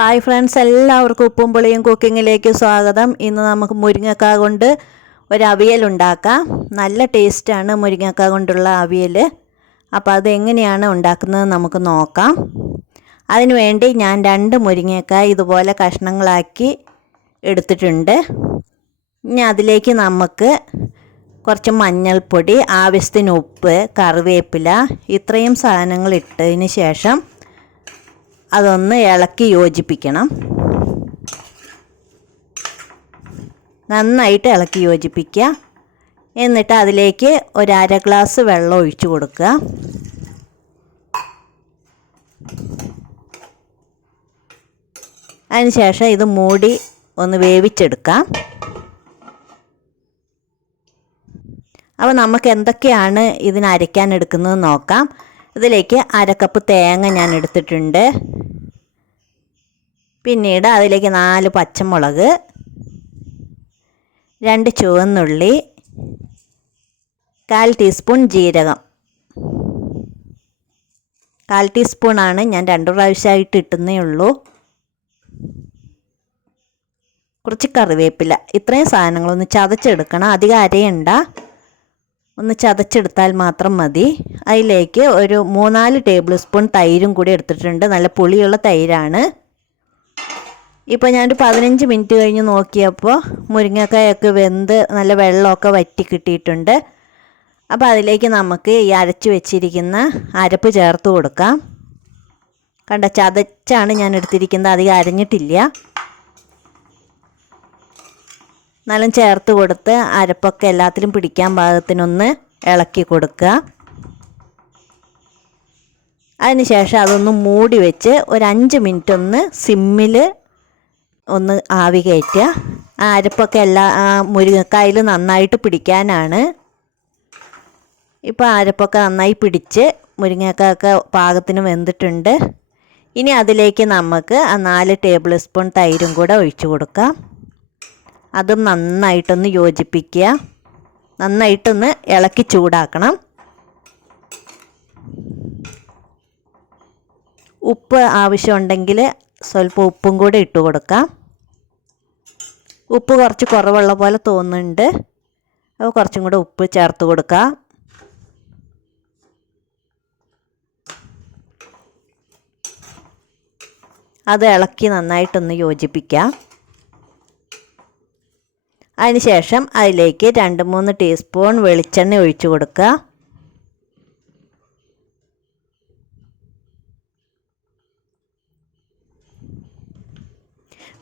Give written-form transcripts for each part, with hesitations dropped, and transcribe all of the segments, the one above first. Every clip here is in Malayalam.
ഹായ് ഫ്രണ്ട്സ്, എല്ലാവർക്കും ഉപ്പും പുളിയും കുക്കിങ്ങിലേക്ക് സ്വാഗതം. ഇന്ന് നമുക്ക് മുരിങ്ങക്കായ കൊണ്ട് ഒരു അവിയൽ ഉണ്ടാക്കാം. നല്ല ടേസ്റ്റാണ് മുരിങ്ങക്കായ കൊണ്ടുള്ള അവിയൽ. അപ്പോൾ അതെങ്ങനെയാണ് ഉണ്ടാക്കുന്നത് നമുക്ക് നോക്കാം. അതിനു വേണ്ടി ഞാൻ 2 മുരിങ്ങക്കായ ഇതുപോലെ കഷ്ണങ്ങളാക്കി എടുത്തിട്ടുണ്ട്. ഇനി അതിലേക്ക് നമുക്ക് കുറച്ച് മഞ്ഞൾപ്പൊടി, ആവശ്യത്തിന് ഉപ്പ്, കറിവേപ്പില, ഇത്രയും സാധനങ്ങൾ ഇട്ടതിന് ശേഷം അതൊന്ന് ഇളക്കി യോജിപ്പിക്കണം. നന്നായിട്ട് ഇളക്കി യോജിപ്പിക്കുക. എന്നിട്ട് അതിലേക്ക് ഒരു അര ഗ്ലാസ് വെള്ളം ഒഴിച്ചു കൊടുക്കുക. അതിനുശേഷം ഇത് മൂടി ഒന്ന് വേവിച്ചെടുക്കാം. അപ്പോൾ നമുക്ക് എന്തൊക്കെയാണ് ഇതിന് അരയ്ക്കാൻ എടുക്കുന്നത് നോക്കാം. ഇതിലേക്ക് അര കപ്പ് തേങ്ങ ഞാൻ എടുത്തിട്ടുണ്ട്. പിന്നീട് അതിലേക്ക് 4 പച്ചമുളക്, 2 ചുവന്നുള്ളി, 1/4 ടീസ്പൂൺ ജീരകം. 1/4 ടീസ്പൂണാണ് ഞാൻ 2 പ്രാവശ്യമായിട്ട് ഇട്ടുന്നേ ഉള്ളൂ. കുറച്ച് കറിവേപ്പില. ഇത്രയും സാധനങ്ങളൊന്ന് ചതച്ചെടുക്കണം. അധികം അരയണ്ട, ഒന്ന് ചതച്ചെടുത്താൽ മാത്രം മതി. അതിലേക്ക് ഒരു 3-4 ടേബിൾ സ്പൂൺ തൈരും കൂടി എടുത്തിട്ടുണ്ട്. നല്ല പുളിയുള്ള തൈരാണ്. ഇപ്പോൾ ഞാനൊരു 15 മിനിറ്റ് കഴിഞ്ഞ് നോക്കിയപ്പോൾ മുരിങ്ങക്കായൊക്കെ വെന്ത് നല്ല വെള്ളമൊക്കെ വറ്റി കിട്ടിയിട്ടുണ്ട്. അപ്പോൾ അതിലേക്ക് നമുക്ക് ഈ അരച്ച് വെച്ചിരിക്കുന്ന അരപ്പ് ചേർത്ത് കൊടുക്കാം. കണ്ട, ചതച്ചാണ് ഞാൻ എടുത്തിരിക്കുന്നത്, അധികം അരഞ്ഞിട്ടില്ല. നല്ല ചേർത്ത് കൊടുത്ത് അരപ്പൊക്കെ എല്ലാത്തിലും പിടിക്കാൻ പാകത്തിനൊന്ന് ഇളക്കി കൊടുക്കുക. അതിനുശേഷം അതൊന്ന് മൂടി വെച്ച് ഒരു 5 മിനിറ്റ് ഒന്ന് സിമ്മിൽ ഒന്ന് ആവി കയറ്റുക. ആ അരപ്പൊക്കെ മുരിങ്ങക്കായിൽ നന്നായിട്ട് പിടിക്കാനാണ്. ഇപ്പോൾ അരപ്പൊക്കെ നന്നായി പിടിച്ച് മുരിങ്ങക്കായൊക്കെ പാകത്തിന് വെന്തിട്ടുണ്ട്. ഇനി അതിലേക്ക് നമുക്ക് 4 ടേബിൾ സ്പൂൺ തൈരും കൂടെ ഒഴിച്ചു കൊടുക്കാം. അതും നന്നായിട്ടൊന്ന് യോജിപ്പിക്കുക. നന്നായിട്ടൊന്ന് ഇളക്കി ചൂടാക്കണം. ഉപ്പ് ആവശ്യമുണ്ടെങ്കിൽ സ്വല്പം ഉപ്പും കൂടെ ഇട്ട് കൊടുക്കാം. ഉപ്പ് കുറച്ച് കുറവുള്ള പോലെ തോന്നുന്നുണ്ട്. അപ്പോൾ കുറച്ചും കൂടെ ഉപ്പ് ചേർത്ത് കൊടുക്കാം. അത് ഇളക്കി നന്നായിട്ടൊന്ന് യോജിപ്പിക്കാം. അതിനുശേഷം അതിലേക്ക് 2-3 ടീസ്പൂൺ വെളിച്ചെണ്ണ ഒഴിച്ചു കൊടുക്കുക.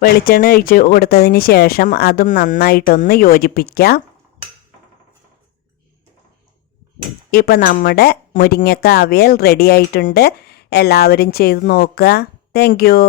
വെളിച്ചെണ്ണ ഒഴിച്ച് കൊടുത്തതിന് ശേഷം അതും നന്നായിട്ടൊന്ന് യോജിപ്പിക്കാം. ഇപ്പം നമ്മുടെ മുരിങ്ങക്കായ അവിയൽ റെഡി ആയിട്ടുണ്ട്. എല്ലാവരും ചെയ്ത് നോക്കുക. Thank you.